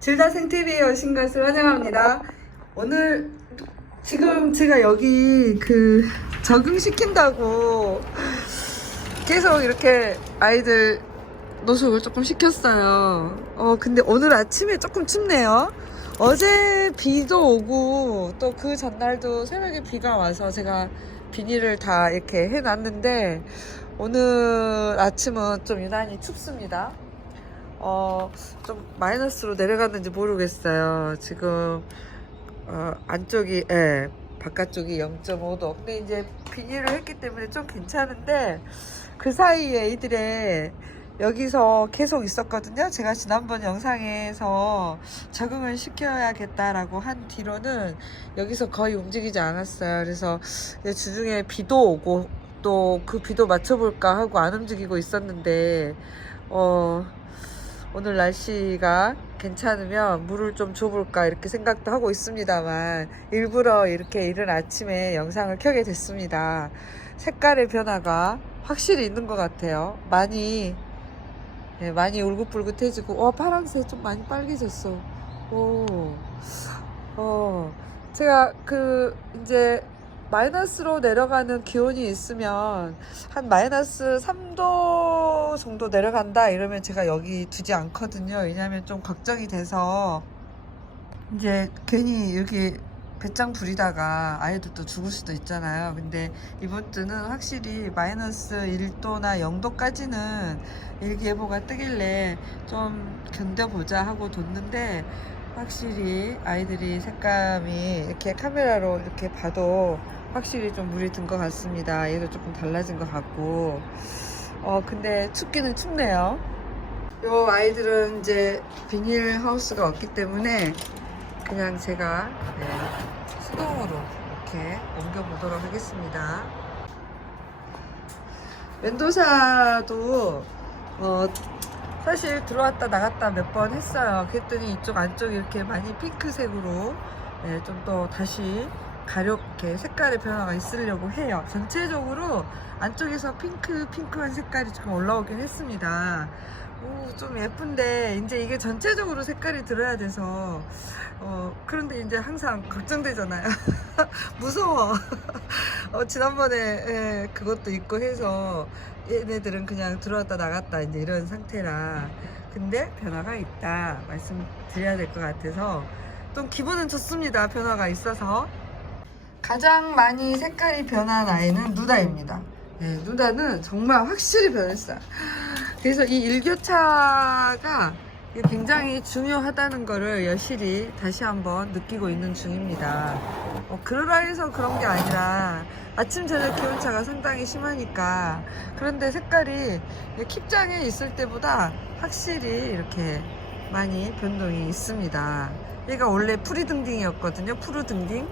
질다생 TV에 오신 것을 환영합니다. 오늘 지금 제가 여기 그 적응시킨다고 계속 이렇게 아이들 노숙을 조금 시켰어요. 어 근데 오늘 아침에 조금 춥네요. 어제 비도 오고 또 그 전날도 새벽에 비가 와서 제가 비닐을 다 이렇게 해놨는데 오늘 아침은 좀 유난히 춥습니다. 어, 좀 마이너스로 내려갔는지 모르겠어요. 지금, 어, 안쪽이, 예, 바깥쪽이 0.5도. 근데 이제 비닐을 했기 때문에 좀 괜찮은데, 그 사이에 이들의 여기서 계속 있었거든요. 제가 지난번 영상에서 적응을 시켜야겠다라고 한 뒤로는 여기서 거의 움직이지 않았어요. 그래서 주중에 비도 오고 또 그 비도 맞춰볼까 하고 안 움직이고 있었는데, 어, 오늘 날씨가 괜찮으면 물을 좀 줘볼까 이렇게 생각도 하고 있습니다만 일부러 이렇게 이른 아침에 영상을 켜게 됐습니다. 색깔의 변화가 확실히 있는 것 같아요. 많이 네, 많이 울긋불긋해지고 와 파랑색 좀 많이 빨개졌어. 오, 어 제가 그 이제 마이너스로 내려가는 기온이 있으면 한 마이너스 3도 정도 내려간다 이러면 제가 여기 두지 않거든요. 왜냐하면 좀 걱정이 돼서 이제 괜히 여기 배짱 부리다가 아이들도 죽을 수도 있잖아요. 근데 이번 주는 확실히 마이너스 1도나 0도까지는 일기예보가 뜨길래 좀 견뎌보자 하고 뒀는데 확실히 아이들이 색감이 이렇게 카메라로 이렇게 봐도 확실히 좀 물이 든 것 같습니다. 얘도 조금 달라진 것 같고. 어, 근데 춥기는 춥네요. 요 아이들은 이제 비닐 하우스가 없기 때문에 그냥 제가 네, 수동으로 이렇게 옮겨보도록 하겠습니다. 멘도사도 어, 사실 들어왔다 나갔다 몇 번 했어요. 그랬더니 이쪽 안쪽이 이렇게 많이 핑크색으로 네, 좀또 다시 가렵게 색깔의 변화가 있으려고 해요. 전체적으로 안쪽에서 핑크 핑크한 색깔이 조금 올라오긴 했습니다. 오, 좀 예쁜데 이제 이게 전체적으로 색깔이 들어야 돼서 어, 그런데 이제 항상 걱정되잖아요. 무서워. 어, 지난번에 예, 그것도 있고 해서 얘네들은 그냥 들어왔다 나갔다 이제 이런 상태라 근데 변화가 있다 말씀드려야 될 것 같아서 좀 기분은 좋습니다. 변화가 있어서 가장 많이 색깔이 변한 아이는 누다입니다. 네, 누다는 정말 확실히 변했어요. 그래서 이 일교차가 굉장히 중요하다는 거를 여실히 다시 한번 느끼고 있는 중입니다. 어, 그러라 해서 그런 게 아니라 아침 저녁 기온차가 상당히 심하니까 그런데 색깔이 킵장에 있을 때보다 확실히 이렇게 많이 변동이 있습니다. 얘가 원래 푸리등딩이었거든요. 푸르등딩.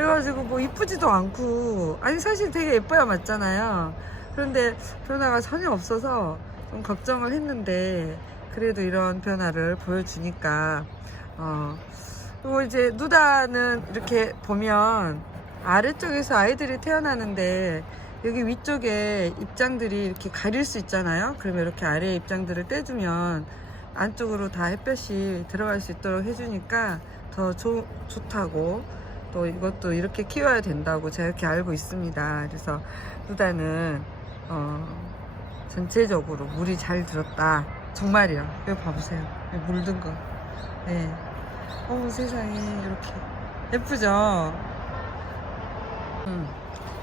그래가지고 뭐 이쁘지도 않고 아니 사실 되게 예뻐야 맞잖아요. 그런데 변화가 전혀 없어서 좀 걱정을 했는데 그래도 이런 변화를 보여주니까 어 그리고 이제 누다는 이렇게 보면 아래쪽에서 아이들이 태어나는데 여기 위쪽에 입장들이 이렇게 가릴 수 있잖아요. 그러면 이렇게 아래 입장들을 떼주면 안쪽으로 다 햇볕이 들어갈 수 있도록 해주니까 더 좋, 좋다고 또 이것도 이렇게 키워야 된다고 제가 이렇게 알고 있습니다. 그래서 누다는 어, 전체적으로 물이 잘 들었다. 정말이요. 여기 봐보세요. 여기 물든 거. 네. 어머 세상에 이렇게 예쁘죠? 음.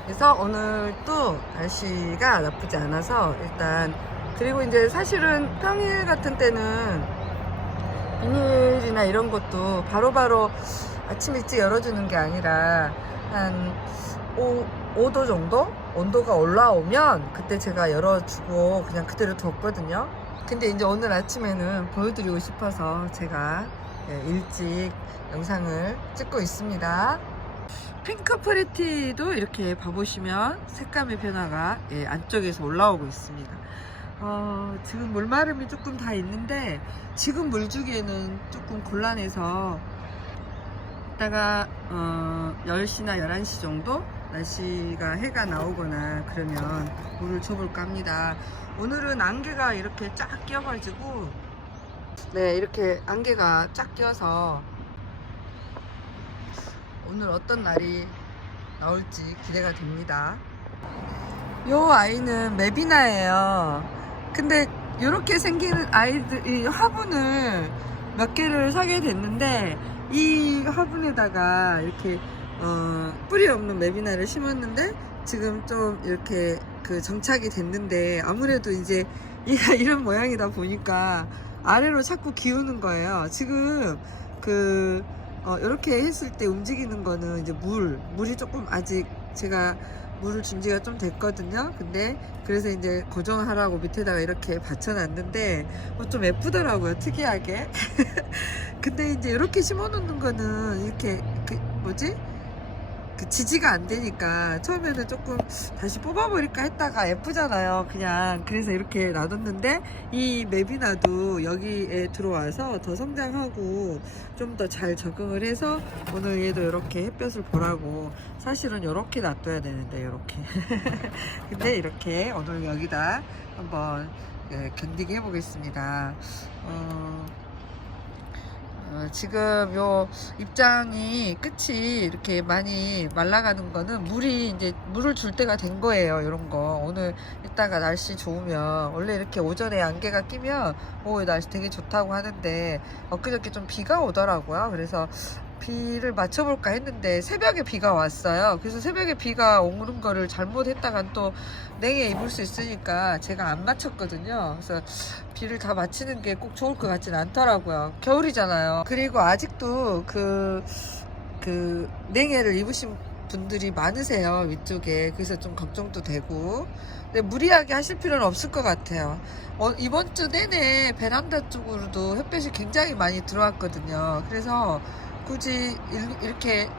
그래서 오늘 또 날씨가 나쁘지 않아서 일단 그리고 이제 사실은 평일 같은 때는 비닐이나 이런 것도 바로바로 아침 일찍 열어주는 게 아니라 한 5, 5도 정도 온도가 올라오면 그때 제가 열어주고 그냥 그대로 뒀거든요. 근데 이제 오늘 아침에는 보여드리고 싶어서 제가 예, 일찍 영상을 찍고 있습니다. 핑크 프리티도 이렇게 봐보시면 색감의 변화가 예, 안쪽에서 올라오고 있습니다. 어, 지금 물마름이 조금 다 있는데 지금 물 주기에는 조금 곤란해서 이따가 어, 10시나 11시 정도 날씨가 해가 나오거나 그러면 물을 줘볼까 합니다. 오늘은 안개가 이렇게 쫙 끼어가지고 네, 이렇게 안개가 쫙 끼어서 오늘 어떤 날이 나올지 기대가 됩니다. 요 아이는 메비나예요. 근데 이렇게 생기는 아이들, 이 화분을 몇 개를 사게 됐는데 이 화분에다가 이렇게 어, 뿌리 없는 메비나를 심었는데 지금 좀 이렇게 그 정착이 됐는데 아무래도 이제 얘가 이런 모양이다 보니까 아래로 자꾸 기우는 거예요. 지금 그 어, 이렇게 했을 때 움직이는 거는 이제 물, 물이 조금 아직 제가 물을 준 지가 좀 됐거든요. 근데 그래서 이제 고정하라고 밑에다가 이렇게 받쳐놨는데 어, 좀 예쁘더라고요. 특이하게. 근데 이제 이렇게 심어놓는 거는 이렇게 그 뭐지? 그 지지가 안 되니까 처음에는 조금 다시 뽑아버릴까 했다가 예쁘잖아요. 그냥 그래서 이렇게 놔뒀는데 이 맵이나도 여기에 들어와서 더 성장하고 좀 더 잘 적응을 해서 오늘 얘도 이렇게 햇볕을 보라고 사실은 이렇게 놔둬야 되는데 이렇게 근데 이렇게 오늘 여기다 한번 예, 견디게 해보겠습니다. 어, 어, 지금 요 입장이 끝이 이렇게 많이 말라가는 거는 물이 이제 물을 줄 때가 된 거예요. 이런 거 오늘 이따가 날씨 좋으면 원래 이렇게 오전에 안개가 끼면 오 날씨 되게 좋다고 하는데 엊그저께 좀 비가 오더라고요. 그래서 비를 맞춰볼까 했는데 새벽에 비가 왔어요. 그래서 새벽에 비가 오는 거를 잘못했다간 또 냉해 입을 수 있으니까 제가 안 맞췄거든요. 그래서 비를 다 맞히는 게 꼭 좋을 것 같진 않더라고요. 겨울이잖아요. 그리고 아직도 그, 그, 냉해를 입으신 분들이 많으세요. 위쪽에. 그래서 좀 걱정도 되고. 근데 무리하게 하실 필요는 없을 것 같아요. 어, 이번 주 내내 베란다 쪽으로도 햇볕이 굉장히 많이 들어왔거든요. 그래서 굳이 일- 이렇게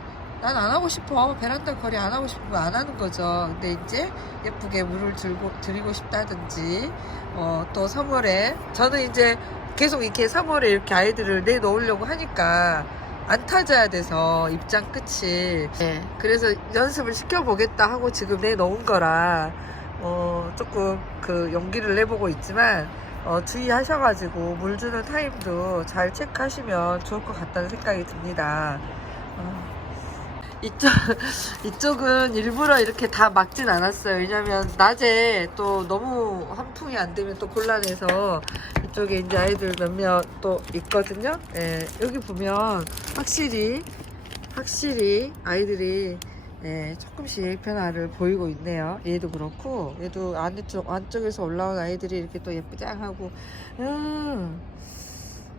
난 안 하고 싶어. 베란다 거리 안 하고 싶으면 안 하는 거죠. 근데 이제 예쁘게 물을 들고, 드리고 싶다든지, 어, 또 3월에, 저는 이제 계속 이렇게 3월에 이렇게 아이들을 내놓으려고 하니까 안 타져야 돼서 입장 끝이. 네, 그래서 연습을 시켜보겠다 하고 지금 내놓은 거라, 어, 조금 그 용기를 내보고 있지만, 어, 주의하셔가지고 물 주는 타임도 잘 체크하시면 좋을 것 같다는 생각이 듭니다. 어. 이쪽, 이쪽은 일부러 이렇게 다 막진 않았어요. 왜냐면 낮에 또 너무 환풍이 안 되면 또 곤란해서 이쪽에 이제 아이들 몇몇 또 있거든요. 예, 여기 보면 확실히, 확실히 아이들이 예, 조금씩 변화를 보이고 있네요. 얘도 그렇고, 얘도 안쪽, 안쪽에서 올라온 아이들이 이렇게 또 예쁘장하고, 음,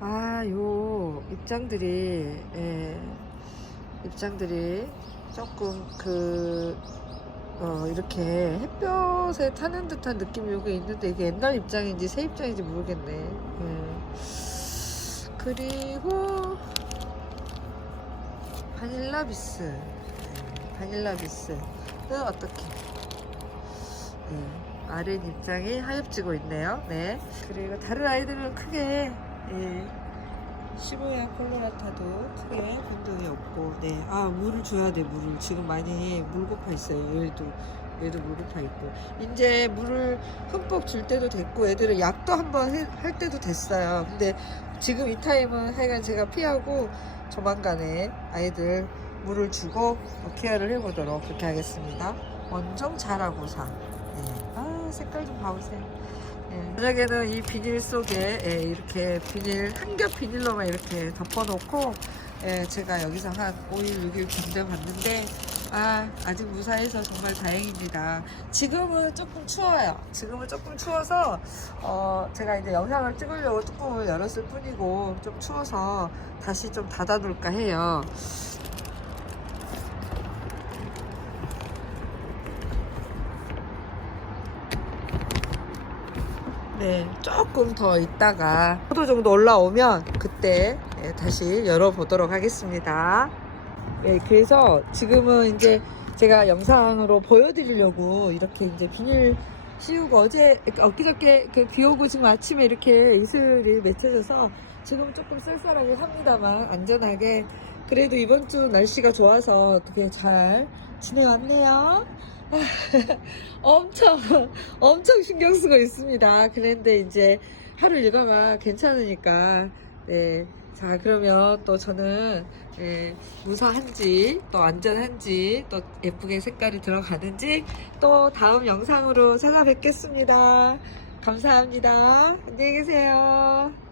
아, 요 입장들이, 예, 입장들이 조금 그, 어, 이렇게 햇볕에 타는 듯한 느낌이 여기 있는데 이게 옛날 입장인지 새 입장인지 모르겠네. 예. 그리고, 바닐라 비스. 예, 바닐라 비스는 어떻게? 예, 아랫 입장이 하엽지고 있네요. 네. 그리고 다른 아이들은 크게, 예, 시부야 콜로라타도 크게 변동이 없고, 네. 아, 물을 줘야 돼, 물을. 지금 많이 물 고파 있어요. 얘도. 얘도 물 고파 있고. 이제 물을 흠뻑 줄 때도 됐고, 애들은 약도 한번 해- 할 때도 됐어요. 근데 지금 이 타임은 하여간 제가 피하고 조만간에 아이들 물을 주고 어, 케어를 해보도록 그렇게 하겠습니다. 원종 잘하고사. 네. 아, 색깔 좀 봐보세요. 예, 저녁에는 이 비닐 속에 예, 이렇게 비닐 한 겹 비닐로만 이렇게 덮어놓고 예, 제가 여기서 한 5일 6일 견뎌봤는데 아 아직 무사해서 정말 다행입니다. 지금은 조금 추워요. 지금은 조금 추워서 어, 제가 이제 영상을 찍으려고 뚜껑을 열었을 뿐이고 좀 추워서 다시 좀 닫아놓을까 해요. 네, 조금 더 있다가 5도 정도 올라오면 그때 예, 다시 열어보도록 하겠습니다. 네, 그래서 지금은 이제 제가 영상으로 보여드리려고 이렇게 이제 비닐 씌우고 어제 엊그저께 그비 오고 지금 아침에 이렇게 이슬이 맺혀져서 지금 조금 쌀쌀하긴 합니다만 안전하게 그래도 이번 주 날씨가 좋아서 어떻게 잘 지내왔네요. 엄청 엄청 신경 쓰고 있습니다. 그런데 이제 하루 일과가 괜찮으니까 네. 자 그러면 또 저는 예, 무사한지 또 안전한지 또 예쁘게 색깔이 들어가는지 또 다음 영상으로 찾아뵙겠습니다. 감사합니다. 안녕히 계세요.